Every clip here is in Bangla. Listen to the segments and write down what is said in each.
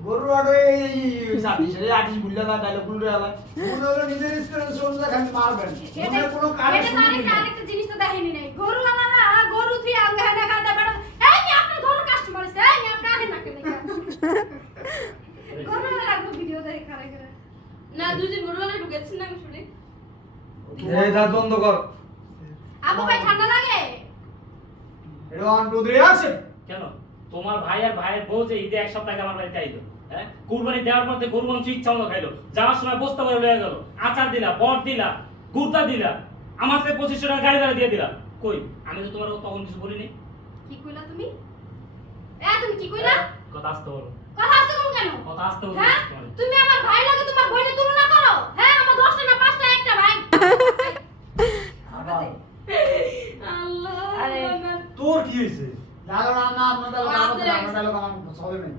গরু আড়ে এই সাতিশ এই আটিশ বুল্লা না ডায়লগ গুলো আলা মনে হলো নিজের স্টুডেন্ট শুনলে খালি মারবেন মনে কোনো কাজ শুরু নেই আরেকটা জিনিস তো দেখিনি নাই গরু আলারা গরু তুই আঙ্গা না খাতা বড় এই নি আপনার গরু কাস্টমার আছে এই নি আপনি আহেন না কেন গরু আলারা ভিডিও দেখে করে করে না দুই দিন গরু আলারা ঢুকেছেন না আমি শুনি এই দাঁত বন্ধ কর আবু ভাই ঠান্ডা লাগে এটা অন টু থ্রি অ্যাকশন কেন তোমার ভাই আর ভাইয়ের বউ যে ঈদে এক সপ্তাহ আগে আমার বাড়িতে আইলো হ্যাঁ কুরবানি দেওয়ার পর গরু মাংস ইচ্ছা মতো খাইলো যাওয়ার সময় বস্তা করে লয়ে গেল আচার দিলা বট দিলা গুড়টা দিলা আমার থেকে 2500 টাকা গাড়ি ভাড়া দিয়ে দিলা কই আমি তো তোমার তখন কিছু বলিনি কি কইলা তুমি তুমি কি কইলা কথা আসতে বলো কথা আসতে কম কেন কথা আসতে বলো হ্যাঁ তুমি আমার ভাই লাগে তোমার বোনের তুলনা করো হ্যাঁ আমার 10টা না 5টা একটা ভাই আল্লাহ আরে, তোর কি হইছে দাদা না না আপনাদের আপনাদের লোক আমার সবে নেই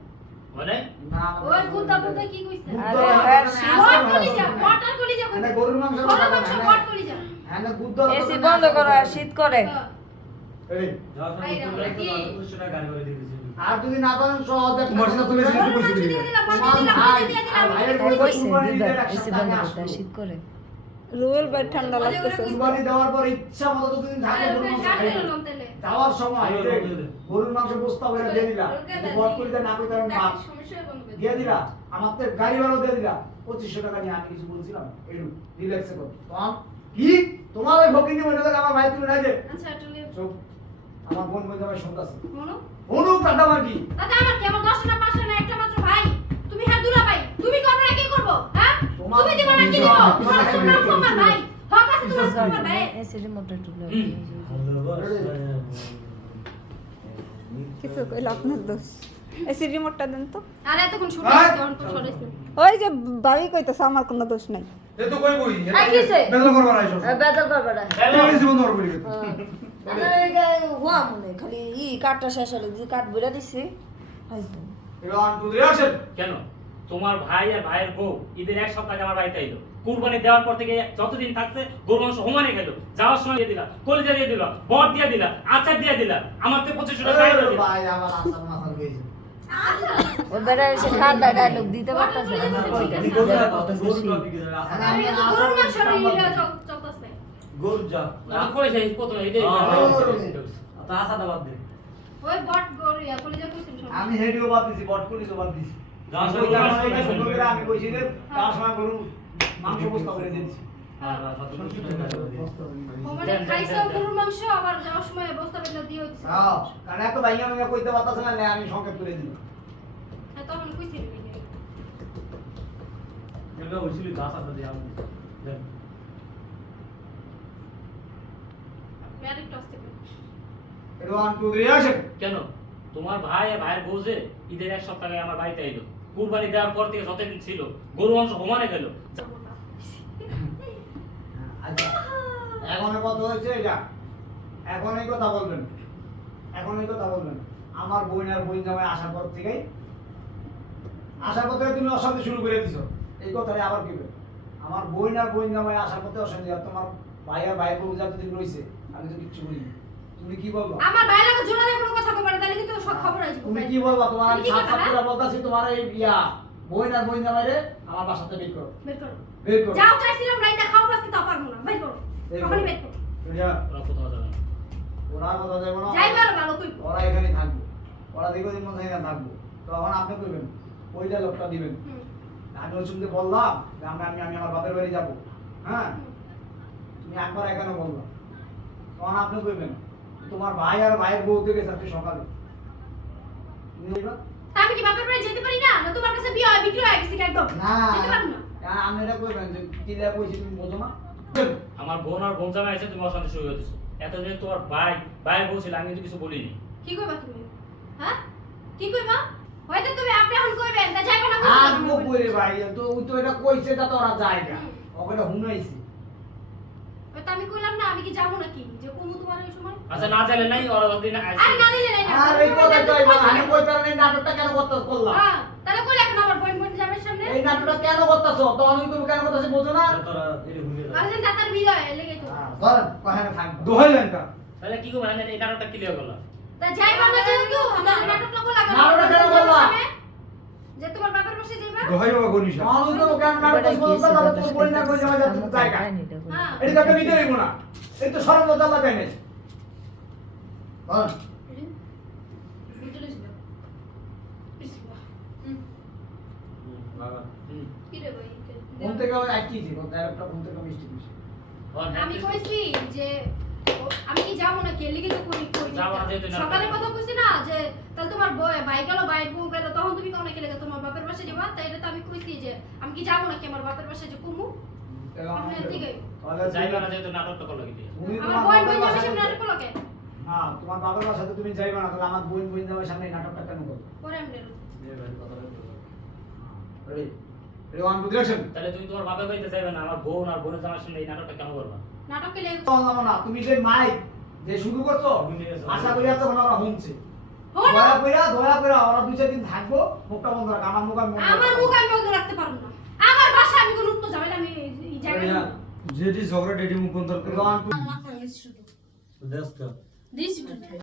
মানে না ওই গুদ্দা বুদ্দা কি কইছে আরে, হ্যাঁ, বট কলি যা বটার কলি যা মানে গরুর মাংস গরু মাংস বট কলি যা হ্যাঁ না গুদ্দ এসি বন্ধ করো আর শীত করে এই যাওয়ার সময় এই তোর রে, কি? 2500 টাকা গাড়ি ভাড়া দিয়ে দিয়েছিস আর যদি না পারেন সহজ একটা তোমার সাথে তুমি গরু মাংস দিয়ে দিলা বট দিয়ে দিলা বট দিয়ে দিলা ভাইয়ের হ্যাঁ, কইছে কুরবানি দিদা ঈদের এক এসি সপ্তাহ বন্ধ আগে করতে আসলো। শীত করে রুয়েল ভাই ঠান্ডা লাগতেছে কুরবানি দেওয়ার পর ইচ্ছা মতো দুদিন থাকে গরুর মাংস খাইবে। যাওয়ার সময় এই যে গরুর মাংস বস্তা করে দিয়ে দিলা বট করে না কইতে পারেন ভাত দিয়ে দিলা আমার তো গাড়ি ভাড়া দিয়ে দিলা 2500 টাকা নিয়ে আমি কিছু বলছিলাম একটু রিল্যাক্সে কর তখন কি তোমার ওই ভকিনি মনে করে আমার ভাই তুমি নাই যে আচ্ছা টুলি চুপ আমার বোন বলতে আমার শুনতাছে মনো অনু কাটা মার কি দাদা আমার কি আমার 10টা না 5টা না একটা মাত্র ভাই তুমি হ্যাঁ দুলা ভাই তুমি করবে না কি করব হ্যাঁ তোমার তুমি দিবা না কি দিব তোমার সোনা তোমার ভাই হক আছে তোমার তোমার ভাই এসি রিমোটটা টুলে কিছু কইলে আপনার দোষ এসি রিমোটটা দেন তো আর এতক্ষণ শুনে হ্যাঁ? যখন তো সরাইছ ওই যে ভাবি কইতেছে আমার কোনো দোষ নাই এ তো কই বই আই কিছে? বেদল করবার আইছো বেদল করবে না এসি বন্ধ কর বলি হুয়া মনে খালি ই কাঠটা শেষ হলে যে কাঠ বইরা দিছি হাইতো এবার অন টু রিঅ্যাকশন কেন তোমার ভাই আর ভাইয়ের বউ ঈদের এক সপ্তাহ আগে আমার বাড়িতে আইলো কুরবানি দেওয়ার পর থেকে যতদিন থাকছে গরু মাংস হোমানে খেলো যাওয়ার সময় দিয়ে দিলা কলিজা দিয়ে দিলা বট দিয়ে দিলা আচার দিয়ে দিলা আমার থেকে 2500 টাকা গাড়ি ভাড়া দিয়ে দিলা। ভাই আমার আসার মাথা গেছে ও বেটা এসে ঠান্ডা ডায়লগ দিতে পারতাছে না আমি গরু টপিকে আমি তো গরুর মাংস নিয়ে চলতেছে গরু যা আমি কই যাই প্রথমে এইটাই তা আসা দাবাদ দে ওই বট গরু ইয়া কলি যা কইছেন সব আমি হেডিও বাদ দিছি বট পুলিশও বাদ দিছি যাওয়ার ওই সময় আমার এটা সুন্দর করে আমি কইছি যে তার সময় গরু মাংস বস্তা করে দিয়েছি মানে খাইছো গরুর মাংস আবার যাওয়ার সময় বস্তা বেঁধে দিয়ে হইছে হ্যাঁ কারণ এত ভাইয়া ভাইয়া কইতে পারতাছ না আমি সংক্ষেপ করে দিই হ্যাঁ তখন কইছিলি এগুলো হইছিল দাস আসা দিয়ে আমি দেন মেয়ারি টস্টে এটা অন টু রিঅ্যাকশন কেন তোমার ভাই আর ভাইয়ের বউ যে ঈদের এক সপ্তাহ আগে আমার বাড়িতে আইলো কুরবানি দেওয়ার পর থেকে যতদিন ছিল গরু মাংস হোমানে খেলো আচ্ছা এখন কত হয়েছে এটা এখন এই কথা বলবেন এখন এই কথা বলবেন আমার বোন আর বোন জামাই আসার পর থেকেই আসার পর থেকে তুমি অশান্তি শুরু করে দিছো এই কথাটা আবার কি আমার বোন আর বোন জামাই আসার পথে অশান্তি আর তোমার ভাই আর ভাই বউ যতদিন রয়েছে আমি তো কিচ্ছু বলিনি তুমি কি বলবো আমার বাইরে জোড়া দিয়ে কোনো কথা কইবা না তাহলে কিন্তু সব খবর আছে তুমি কি বলবা তোমার আমি তুমি কি সাত কথা, সাত করে বলতাছি তোমার এই ইয়া বোন আর বোন জামাই রে আমার বাসাতে বের করো বের করো বের করো যাও চাইছিলাম রাইতে খাও বাসতে তা পারবো না বের করো বের করো। ওখানে বের করো বুঝা? ওরা কোথাও যাবে না ওরা কথা যাবে না যাই ভালো ভালো কইব ওরা এখানে থাকবে ওরা দীর্ঘদিন মধ্যে এখানে থাকবো তখন আপনি কইবেন ওইটা লোকটা দিবেন আমি ওই সঙ্গে বললাম যে আমি আমার বাপের বাড়ি যাবো হ্যাঁ তুমি একবার এখানে বললাম তখন আপনি কইবেন তোমার ভাই আর ভাইয়ের বউ থেকে যাচ্ছে সকালে তুমি বলবা, আমি কি বাপের বাড়ি যেতে পারি না না তোমার কাছে বিয়ে হয় বিক্রি হয়ে গেছে কি একদম না যেতে পারবো না আপনি এটা কইবেন যে কি দেয়া কইছি তুমি বোঝো না আমার বোন আর বোন জামাই আছে তুমি অশান্তি শুরু করে দিছো এতদিন তোমার ভাই বলছিল আমি কিন্তু কিছু বলিনি কি কইবা তুমি হ্যাঁ কি কইবা হয়তো তুমি আপনি এখন কইবেন তা যাইবা না আর গো কইরে ভাই তো ওই তো এটা কইছে এটা তো ওরা যায় না ওকে হুনাইছে ওই তো আমি কইলাম না আমি কি যাবো নাকি যে কমু তোমার এই সময় আচ্ছা না চাইলে নাই ওরা দিন আরে না দিলে নাই না আর এই কথা তো আমি কইতার নেই নাটকটা কেন করতেছ করলাম হ্যাঁ তাহলে কইলা কেন আমার বোন বোন যাবে সামনে এই নাটকটা কেন করতেছো তো আমি তুমি কেন করতেছ বোঝো না তোরা এর হুইলে আর যে দাতার বিয়ে হয় লেগে তো ধরেন কখানে থাকবো দোহাই লেনটা তাহলে কি করব এই নাটকটা ক্লিয়ার করলাম তা যাইবা না যেহেতু আমার নাটক লাগো লাগা নাটকটা কেন করলা? যে তোমার হয় বাবা গনিশা মানুষ তো কেন নাটক করছ বলতে তাহলে তোর বই না কই যাওয়া যাবে জায়গা হ্যাঁ এটা একটা ভিডিও হইব না এই তো সর্বদা আল্লাহ দেয় নাই বল বাবা কি রে ভাই কোন থেকে আটকিয়েছি কোন একটা কোন থেকে মিষ্টি মিষ্টি আমি কইছি যে আমি কি যাবো না কে লিখে তো করি করি যাবো না, যেহেতু না। সকালে কথা কইছি না যে তাহলে তোমার ভাই গেল ভাই বউ গেল তখন তুমি কোন কে লিখে তোমার বাপের বাসা যাবা তাই এটা তো আমি কইছি যে আমি কি যাবো না কি আমার বাপের বাসা যে কুমু আপনি এদিকে তাহলে যাইবা না যেহেতু নাটকটা করলো কি তুমি আমার তোমার বোন বাবার বোন যাবে বাসায় সামনে আর কোলকে না তোমার বাবার বাসাতে তুমি যাইবা না তাহলে আমার বোন বোন যাওয়ার সামনে এই নাটকটা কেন করবে পরে আমি নেব। এই ভাই কথাটা বলো। Ready ready one two direction তাহলে তুমি তোমার বাপের বাড়িতে যাইবে না আমার বোন আর বোনের জামার সামনে এই নাটকটা কেন করবা নাটক কে লিখে বললাম না তুমি যে মাইক যে শুরু করছো আশা করি এত ওরা শুনছে হলো দয়া করে ওরা দুই চার দিন থাকবো মুখটা বন্ধ রাখ আমার মুখ আমি আমার মুখ আমি বন্ধ রাখতে পারবো না আমার বাসা আমি কোনো উত্তর যাবে না আমি এই জায়গায় যেটি ঝগড়া ডেডি মুখ বন্ধ করে ওয়ান টু দেখ তো দিস